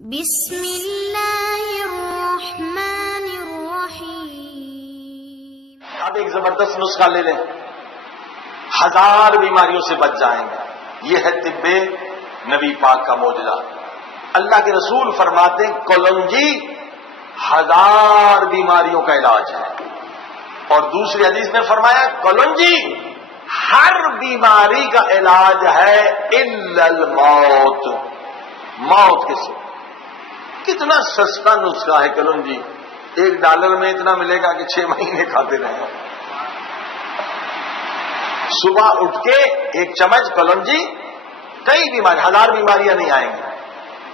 بسم اللہ الرحمن الرحیم۔ اب ایک زبردست نسخہ لے لیں، 1000 بیماریوں سے بچ جائیں گے۔ یہ ہے طب نبی پاک کا معجزہ۔ اللہ کے رسول فرماتے ہیں کلونجی 1000 بیماریوں کا علاج ہے، اور دوسری حدیث میں فرمایا کلونجی ہر بیماری کا علاج ہے الا الموت، موت کے سوا۔ کتنا سستا نسخہ ہے کلونجی، $1 میں اتنا ملے گا کہ 6 مہینے کھاتے رہیں۔ صبح اٹھ کے 1 چمچ کلونجی، کئی بیماری، 1000 بیماریاں نہیں آئیں گی،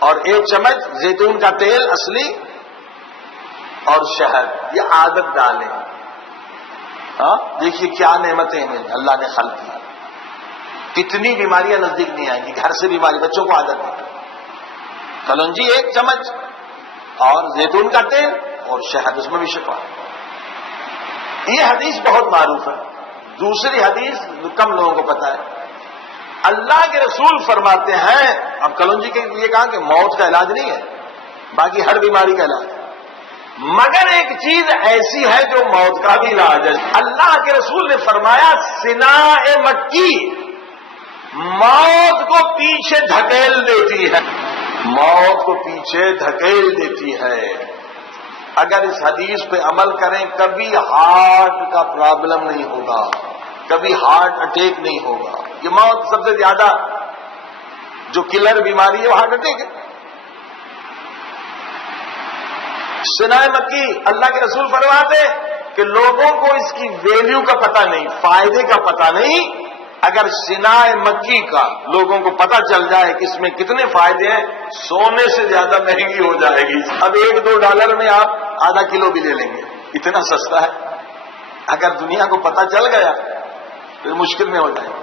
اور 1 چمچ زیتون کا تیل اصلی اور شہد، یہ عادت ڈالیں۔ ہاں دیکھیے کیا نعمتیں ہیں اللہ نے خلق کی، کتنی بیماریاں نزدیک نہیں آئیں گی۔ گھر سے بیماری، بچوں کو عادت ہے، کلونجی 1 چمچ اور زیتون کا تیل اور شہد، اس میں بھی شفا۔ یہ حدیث بہت معروف ہے۔ دوسری حدیث کم لوگوں کو پتا ہے، اللہ کے رسول فرماتے ہیں، اب کلونجی کے لیے کہا کہ موت کا علاج نہیں ہے، باقی ہر بیماری کا علاج ہے، مگر ایک چیز ایسی ہے جو موت کا بھی علاج ہے۔ اللہ کے رسول نے فرمایا سناء مکی موت کو پیچھے دھکیل دیتی ہے، موت کو پیچھے دھکیل دیتی ہے۔ اگر اس حدیث پہ عمل کریں کبھی ہارٹ کا پرابلم نہیں ہوگا، کبھی ہارٹ اٹیک نہیں ہوگا۔ یہ موت سب سے زیادہ جو کلر بیماری ہے وہ ہارٹ اٹیک ہے۔ سناء مکی اللہ کے رسول فرماتے کہ لوگوں کو اس کی ویلیو کا پتہ نہیں، فائدے کا پتہ نہیں۔ اگر سناء مکی کا لوگوں کو پتہ چل جائے کہ اس میں کتنے فائدے ہیں، سونے سے زیادہ مہنگی ہو جائے گی۔ اب $1-2 میں آپ ½ کلو بھی لے لیں گے، اتنا سستا ہے۔ اگر دنیا کو پتہ چل گیا پھر مشکل میں ہو جائے گا۔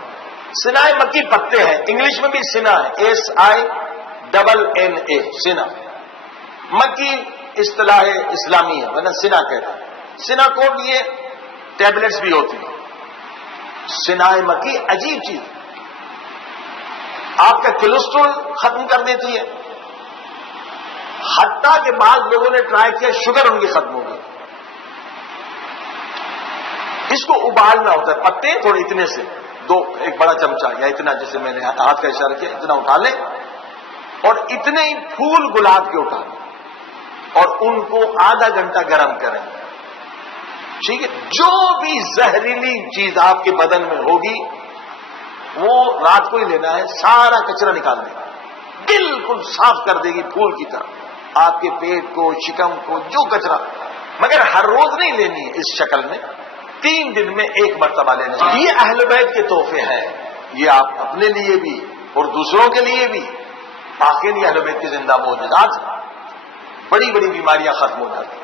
سناء مکی پتے ہیں، انگلش میں بھی سنا ہے، SINNA، سنا۔ مکی اصطلاح اسلامی ہے، ورنہ سنا کہتا ہے۔ سنا کوٹ یہ ٹیبلٹس بھی ہوتی ہیں۔ سناء مکی عجیب چیز، آپ کا کولیسٹرول ختم کر دیتی ہے، حتیٰ کہ بعض لوگوں نے ٹرائی کیا شوگر ان کی ختم ہو گئی۔ اس کو ابالنا ہوتا ہے، پتے تھوڑے اتنے سے، ایک بڑا چمچہ یا اتنا، جیسے میں نے ہاتھ کا اشارہ کیا، اتنا اٹھا لیں، اور اتنے ہی پھول گلاب کے اٹھا لیں اور ان کو ½ گھنٹہ گرم کریں۔ ٹھیک ہے، جو بھی زہریلی چیز آپ کے بدن میں ہوگی وہ رات کو ہی لینا ہے، سارا کچرا نکال دے گا، بالکل صاف کر دے گی پھول کی طرح آپ کے پیٹ کو، شکم کو، جو کچرا، مگر ہر روز نہیں لینی ہے اس شکل میں، 3 دن میں 1 مرتبہ لینا ہے۔ یہ اہل بیت کے تحفے ہیں، یہ آپ اپنے لیے بھی اور دوسروں کے لیے بھی۔ باقی اہل بیت کے زندہ معجزات، بڑی بڑی بیماریاں ختم ہو جاتی ہیں۔